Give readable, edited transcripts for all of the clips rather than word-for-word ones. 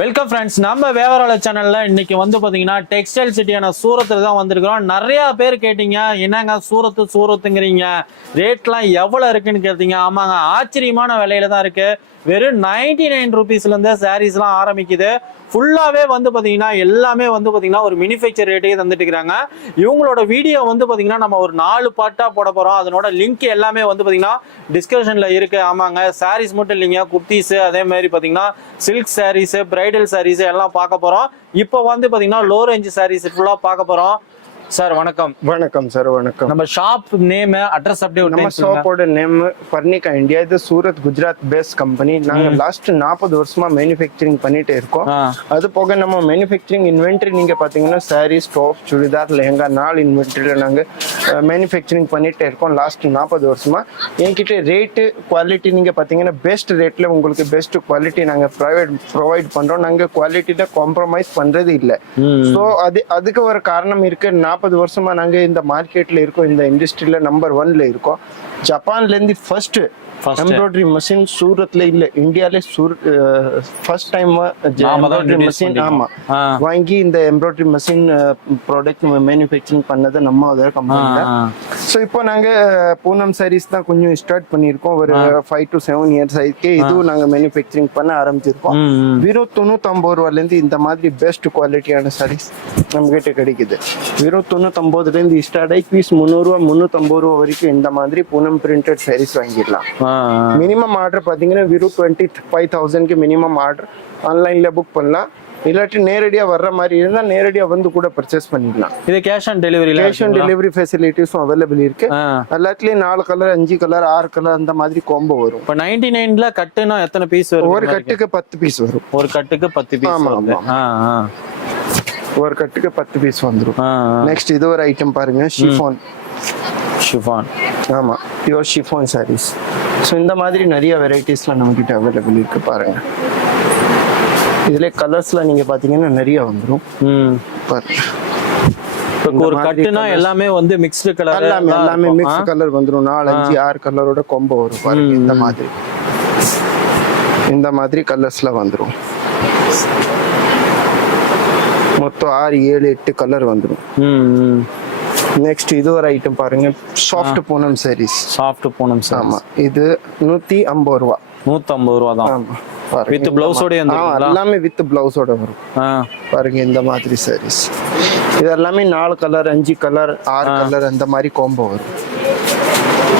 Welcome friends, நம்ம வியாபார சேனல்ல இன்னைக்கு வந்து பாத்தீங்கன்னா டெக்ஸ்டைல் சிட்டியான சூரத்துல தான் வந்திருக்கிறோம். நிறைய பேர் கேட்டீங்க, என்னங்க சூரத்துங்கிறீங்க, ரேட்லாம் எவ்வளவு இருக்குன்னு கேட்டீங்க. ஆமாங்க, ஆச்சரியமான விலையில தான் இருக்கு. வெறும் 99 ருபீஸ்ல இருந்து சாரீஸ்லாம் ஆரம்பிக்குது. ஃபுல்லாவே வந்து பாத்தீங்கன்னா எல்லாமே வந்து பாத்தீங்கன்னா ஒரு மேனுஃபேக்சர் ரேட்டே தந்துட்டு இருக்காங்க. இவங்களோட வீடியோ வந்து பாத்தீங்கன்னா நம்ம ஒரு 4 பார்ட்டா போட போறோம். அதனோட லிங்க் எல்லாமே வந்து பாத்தீங்கன்னா டிஸ்கிரிப்ஷன்ல இருக்கு. ஆமாங்க, சாரீஸ் மட்டும் இல்லைங்க, குர்த்திஸ், அதே மாதிரி பாத்தீங்கன்னா சில்க் சாரீஸ், பிரைடல் சாரீஸ் எல்லாம் பார்க்க போறோம். இப்போ வந்து பாத்தீங்கன்னா லோ ரேஞ்ச் சாரீஸ் ஃபுல்லா பார்க்க போறோம். சார் வணக்கம். வணக்கம் சார், வணக்கம். நம்ம ஷாப் நேம், அட்ரஸ் அப்படியே நம்ம ஷாப்போட நேம் பர்னிகா இந்தியா. இது சூரத் குஜராத் பேஸ்ட் கம்பெனி. நாங்க லாஸ்ட் 40 வருஷமா மேனுஃபேக்சரிங் பண்ணிட்டே இருக்கோம். அது போக நம்ம மேனுஃபேக்சரிங் இன்வென்டரி நீங்க பாத்தீங்கன்னா சாரீஸ், டாப், சுடிதார், லெஹங்கா 4 இன்வென்டரியில நாங்க மேனுஃபேக்சரிங் பண்ணிட்டே இருக்கோம் லாஸ்ட் 40 வருஷமா. என்கிட்ட ரேட்டு குவாலிட்டி நீங்க பாத்தீங்கன்னா பெஸ்ட் ரேட்ல உங்களுக்கு பெஸ்ட் குவாலிட்டி நாங்க ப்ரொவைட் பண்றோம். நாங்க குவாலிட்டியில காம்ப்ரமைஸ் பண்றது இல்லை. ஸோ அதுக்கு ஒரு காரணம் இருக்கு. 40 வருஷமா நாங்க இந்த மார்க்கெட்ல இருக்கோம், இந்த இண்டஸ்ட்ரியில நம்பர் 1ல இருக்கோம். ஜப்பான்ல இருந்து ஃபர்ஸ்ட் எம்ப்ராய்டரி மெஷின் சூரத்ல இல்ல, இந்தியால ஃபர்ஸ்ட் டைம் எம்ப்ராய்டரி மெஷின் வாங்கி இந்த எம்ப்ராய்டரி மெஷின் ப்ராடக்ட் மேனுஃபேக்சரிங் பண்ணது நம்ம கம்பெனி தான். ஸோ இப்போ நாங்க பூனம் சாரீஸ் தான் கொஞ்சம் ஸ்டார்ட் பண்ணியிருக்கோம். ஒரு 5 to 7 இயர்ஸ் ஆயிருக்கு. இதுவும் நாங்க மேனுஃபேக்சரிங் பண்ண ஆரம்பிச்சிருக்கோம். வெறும் 99 ரூபாயில இருந்து இந்த மாதிரி பெஸ்ட் குவாலிட்டியான சாரீஸ் நம்ம கிட்ட கிடைக்குது. வெறும் 99 இருந்து ஸ்டார்ட் ஆகி பீஸ் 300 ரூபா 350 ரூபா வரைக்கும் இந்த மாதிரி பூனம் பிரிண்டட் சாரீஸ் வாங்கிடலாம். மினிமம் ஆர்டர் பாத்தீங்கன்னா வெறும் 25,000க்கு மினிமம் ஆர்டர் ஆன்லைன்ல புக் பண்ணலாம். இல்லாட்டி நேரடியா வர்ற மாதிரி இருந்தா நேரடியா வந்து கூட பர்ச்சேஸ் பண்ணிக்கலாம். இது கேஷ் ஆன் டெலிவரி ஃபெசிலிட்டிஸும் அவைலபிள் இருக்கு. எல்லாத்துலயும் 4 கலர், 5 கலர், 6 கலர் அந்த மாதிரி காம்போ வரும். இப்போ 99ல கட்டுனா எத்தனை பீஸ் வரும்? ஒரு கட்டுக்கு 10 பீஸ் வரும். ஒரு கட்டுக்கு 10 பீஸ். ஒரு கட்டுக்கு 10 பீஸ் வந்துரும். நெக்ஸ்ட் இது ஒரு ஐட்டம் பாருங்க, ஷிஃபான். ஆமா, பியூர் ஷிஃபான் சாரீஸ். ஸோ இந்த மாதிரி நிறைய வெரைட்டிஸ்லாம் நம்ம கிட்ட அவைலபிள் இருக்கு பாருங்க. இதுல கலர்ஸ்லாம் நீங்க பாத்தீங்கன்னா நிறைய வந்துரும். பாருங்க, ஒரு கட்டுனா எல்லாமே வந்து மிக்ஸ்டு கலர், எல்லாமே மிக்ஸ் கலர் வந்துரும். 4, 5, 6 கலரோட கொம்போ வரும் பாருங்க. இந்த மாதிரி கலர்ஸ்ல வந்துரும். மொத்தம் 6, 7, 8 கலர் வந்துரும். நெக்ஸ்ட் இது ஒரு ஐட்டம் பாருங்க, சாஃப்ட் பூனம் சாரீஸ். சாஃப்ட் பூனம் சாரீஸ். ஆமா, இது 150 ரூபா. 150 ரூபா தான். ஆமா, வித் பிளவுஸோட எல்லாமே வித் பிளவுஸோட வரும். பாருங்க இந்த மாதிரி சாரீஸ். இது எல்லாமே 4 கலர், 5 கலர், 6 கலர் அந்த மாதிரி காம்போ வரும்.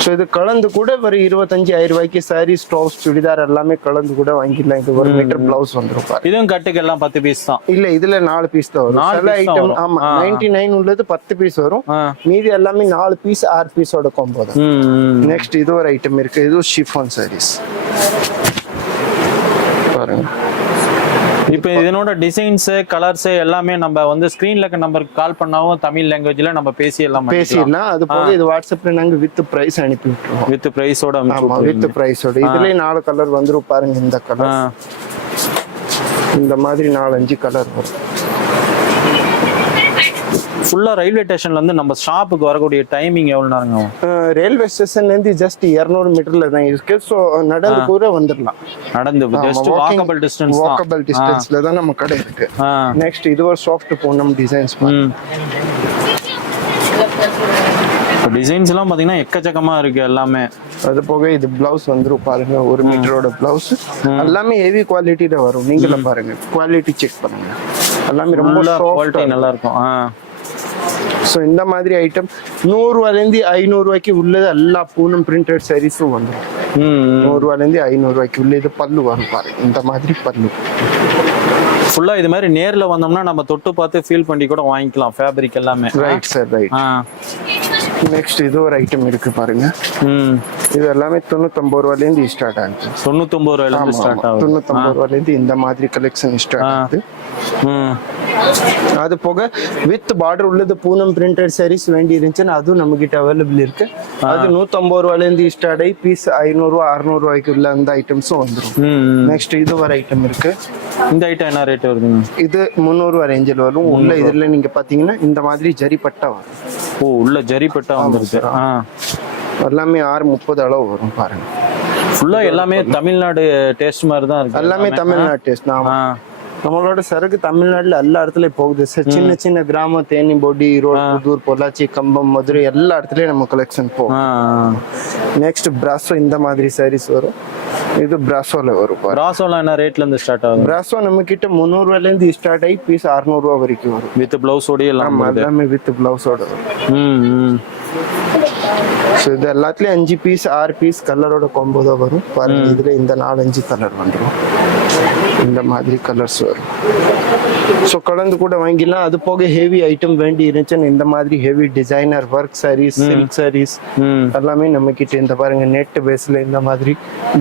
ஸோ இது கலந்து கூட ஒரு 25,000 ரூபாய்க்கு சாரீஸ், டாப்ஸ், சுடிதார் எல்லாமே கலந்து கூட வாங்கிடலாம். இது 1 மீட்டர் பிளவுஸ் வந்துரும். இதுவும் கட்டுக்கு எல்லாம் 10 பீஸ் தான். இல்ல, இதுல 4 பீஸ் தான் வரும். சில ஐட்டம் ஆமா 99 உள்ளது 10 பீஸ் வரும். மீதி எல்லாமே 4 பீஸ், 6 பீஸோட காம்போ தான். நெக்ஸ்ட் இது ஒரு ஐட்டம் இருக்கு, இது ஷிஃபான் சாரீஸ் பாருங்க. இப்போ இதனோட டிசைன்ஸ், கலர்ஸ் எல்லாமே நம்ம வந்து ஸ்கிரீன்ல இருக்க நம்பருக்கு கால் பண்ணாவும் தமிழ் லாங்குவேஜ்ல நம்ம பேசிடலாம். அது போக இது வாட்ஸ்அப்ல நாங்க வித் பிரைஸ் அனுப்பி விட்டுருவோம். வித் பிரைஸோட. ஆமா, வித் பிரைஸோட. இதுலயே 4 கலர் வந்துரும் பாருங்க. இந்த கலர் இந்த மாதிரி 4, 5 கலர் வரும். ஃபுல்லா ரயில்வே ஸ்டேஷன்ல இருந்து நம்ம ஷாப்புக்கு வரக்கூடிய டைமிங் எவ்வளவு நேரம் ஆகும்? ரயில்வே ஸ்டேஷன்ல இருந்து ஜஸ்ட் 200 மீட்டர்ல தான் இருக்கு. சோ நடந்து கூட வந்துடலாம். நடந்து ஜஸ்ட் வாக்கபிள் டிஸ்டன்ஸ்ல தான் நம்ம கடை இருக்கு. நெக்ஸ்ட் இது ஒரு சாஃப்ட் பூனம் டிசைன்ஸ். டிசைன்ஸ் எல்லாம் பாத்தீங்கன்னா எக்கச்சக்கமா இருக்கு எல்லாமே. அது போக இது பிளவுஸ் வந்துரும் பாருங்க, 1 மீட்டரோட பிளவுஸ். எல்லாமே ஹெவி குவாலிட்டில வரும். நீங்கள பாருங்க, குவாலிட்டி செக் பண்ணுங்க. எல்லாமே ரொம்ப குவாலிட்டி நல்லா இருக்கும். ஸோ இந்த மாதிரி ஐட்டம் 100 ரூபாயிலேருந்து 500 ரூபாய்க்கு உள்ளது எல்லா பூனம் பிரிண்டட் சாரீஸும் வந்துடும். 100 ரூபாயிலேருந்து 500 ரூபாய்க்கு உள்ள இது பல்லு வரும் பாருங்க. இந்த மாதிரி பல்லு ஃபுல்லா இது மாதிரி நேர்ல வந்தோம்னா நம்ம தொட்டு பார்த்து ஃபீல் பண்ணி கூட வாங்கிக்கலாம். ஃபேப்ரிக் எல்லாமே. Right sir, right. நெக்ஸ்ட் இது ஒரு ஐட்டம் இருக்கு பாருங்க. இது எல்லாமே 99 ரூபாயிலேருந்து ஸ்டார்ட் ஆகுது. 99 ரூபாயிலேருந்து ஸ்டார்ட் ஆகுது. 99 ரூபாயிலேருந்து இந்த மாதிரி கலெக்ஷன் ஸ்டார்ட் ஆகுது. அது போக வித் பார்டர் உள்ளது பூனம் பிரிண்டட் சாரீஸ் வேண்டி இருந்துச்சுன்னா அதுவும் நம்ம கிட்ட அவைலபிள் இருக்கு. அது 150 ரூபாயிலேருந்து ஸ்டார்ட் ஆகி பீஸ் 500 ரூபா 600 ரூபாய்க்கு உள்ள அந்த ஐட்டம்ஸும் வந்துடும். நெக்ஸ்ட் இது ஒரு ஐட்டம் இருக்கு. இந்த ஐட்டம் என்ன ரேட் வருது? இது 300 ரூபா ரேஞ்சில் வரும். உள்ள இதுல நீங்க பாத்தீங்கன்னா இந்த மாதிரி ஜரிப்பட்டா வரும். ஓ, உள்ள ஜரிப்பட்டா வந்துருக்கு. எல்லாமே 630 அளவு வரும் பாருங்க. ஃபுல்லா எல்லாமே தமிழ்நாடு டேஸ்ட் மாதிரி தான் இருக்கு. எல்லாமே தமிழ்நாடு டேஸ்ட். நம்மளோட சரக்கு தமிழ்நாட்டுல எல்லா இடத்துலயும் போகுது சார். சின்ன சின்ன கிராமம், தேனி, போடி, ஈரோடு, புதூர், பொள்ளாச்சி, கம்பம், மதுரை எல்லா இடத்துலயும் நம்ம கலெக்ஷன் போகும். நெக்ஸ்ட் பிராசோ இந்த மாதிரி சாரீஸ் வரும். இது பிராசோல வரும். பிராசோல என்ன ரேட்ல இருந்து ஸ்டார்ட் ஆகும்? பிராசோ நம்ம கிட்ட 300 ரூபாயில இருந்து ஸ்டார்ட் ஆகி பீஸ் 600 ரூபாய் வரைக்கும் வரும். வித் பிளவுஸோட எல்லாம் எல்லாமே வித் பிளவுஸோட வரும். ஸோ இது எல்லாத்துலயும் 5 பீஸ் 6 பீஸ் கலரோட காம்போ தான் வரும். பாருங்க இதுல இந்த 4-5 கலர் வந்துடும். இந்த மாதிரி கலர்ஸ் வரும். ஸோ கலந்து கூட வாங்கிடலாம். அது போக ஹெவி ஐட்டம் வேண்டி இருந்துச்சுன்னு இந்த மாதிரி heavy designer work saris, silk saris எல்லாமே நம்ம கிட்ட இந்த பாருங்க நெட் பேஸ்ல இந்த மாதிரி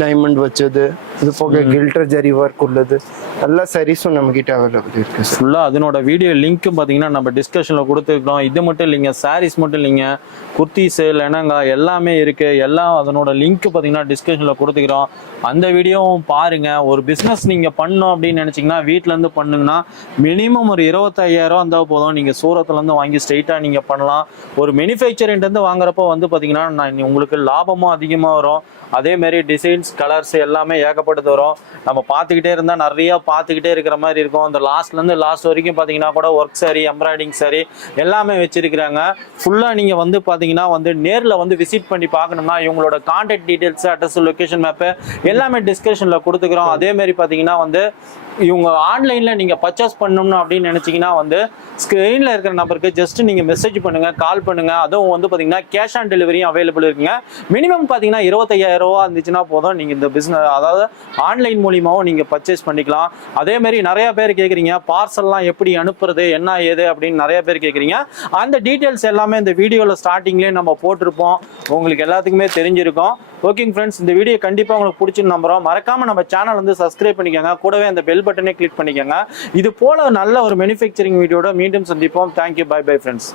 டைமண்ட் வச்சது, இது போக கில்டர் ஜரி ஒர்க் உள்ளது எல்லா சாரீஸும் நம்ம கிட்ட அவைலபிள் இருக்கு. ஃபுல்லா அதனோட வீடியோ லிங்க்கும் பாத்தீங்கன்னா நம்ம டிஸ்கஷன்ல கொடுத்துருக்கோம். இது மட்டும் இல்லைங்க, சாரீஸ் மட்டும் இல்லைங்க, குர்த்திஸ், லெனங்கா எல்லாமே இருக்கு. எல்லாம் அதனோட லிங்க் பாத்தீங்கன்னா டிஸ்கஷன்ல கொடுத்துக்கிறோம். அந்த வீடியோவும் பாருங்க. ஒரு பிசினஸ் நீங்க பண்ணணும் அப்படின்னு நினைச்சீங்கன்னா வீட்டுல இருந்து பண்ணுங்கன்னா மினிமம் ஒரு 25,000 இருந்தா போதும். நீங்க சூரத்துல இருந்து வாங்கி ஸ்ட்ரெயிட்டா நீங்க பண்ணலாம். ஒரு மேனுஃபேக்சரிங் இருந்து வாங்குறப்ப வந்து பாத்தீங்கன்னா உங்களுக்கு லாபமும் அதிகமா வரும். அதே மாதிரி டிசைன்ஸ், கலர்ஸ் எல்லாமே ஏகப்பட்டது வரும். நம்ம பார்த்துக்கிட்டே இருந்தா நிறைய பார்த்துக்கிட்டே இருக்கிற மாதிரி இருக்கும். அந்த லாஸ்ட்ல இருந்து லாஸ்ட் வரைக்கும் பாத்தீங்கன்னா கூட ஒர்க் சாரி, எம்ப்ராய்டிங் சாரி எல்லாமே வச்சிருக்கிறாங்க. ஃபுல்லா நீங்க வந்து பாத்தீங்கன்னா வந்து நேர்ல வந்து விசிட் பண்ணி பார்க்கணும்னா இவங்களோட contact details, address, location map எல்லாமே டிஸ்கிரிப்ஷன்ல கொடுத்துக்கிறோம். அதே மாதிரி பாத்தீங்கன்னா வந்து இவங்க ஆன்லைன்ல நீங்க பர்ச்சேஸ் பண்ணணும்னு அப்படின்னு நினைச்சீங்கன்னா வந்து ஸ்கிரீன்ல இருக்கிற நம்பருக்கு ஜஸ்ட் நீங்க மெசேஜ் பண்ணுங்க, கால் பண்ணுங்க. அதுவும் வந்து பாத்தீங்கன்னா கேஷ் ஆன் டெலிவரியும் அவைலபிள் இருக்குங்க. மினிமம் பாத்தீங்கன்னா 25,000 ரூபா இருந்துச்சுன்னா போதும். நீங்க இந்த பிசினஸ் அதாவது ஆன்லைன் மூலியமாவும் நீங்க பர்ச்சேஸ் பண்ணிக்கலாம். அதே மாதிரி நிறைய பேர் கேக்குறீங்க பார்சல்லாம் எப்படி அனுப்புறது, என்ன ஏது அப்படின்னு நிறைய பேர் கேக்குறீங்க. அந்த டீடைல்ஸ் எல்லாமே இந்த வீடியோல ஸ்டார்டிங்லேயே நம்ம போட்டிருப்போம். உங்களுக்கு எல்லாத்துக்குமே தெரிஞ்சிருக்கும். ஓகேங்க ஃப்ரெண்ட்ஸ், இந்த வீடியோ கண்டிப்பா உங்களுக்கு பிடிச்சின்னு நம்புறோம். மறக்காம நம்ம சேனல் வந்து சப்ஸ்கிரைப் பண்ணிக்கோங்க. கூடவே அந்த பெல் பட்டனை கிளிக் பண்ணிக்கோங்க. இது போல நல்ல ஒரு மேனுஃபேக்சரிங் வீடியோட மீண்டும் சந்திப்போம். Thank you, bye bye friends.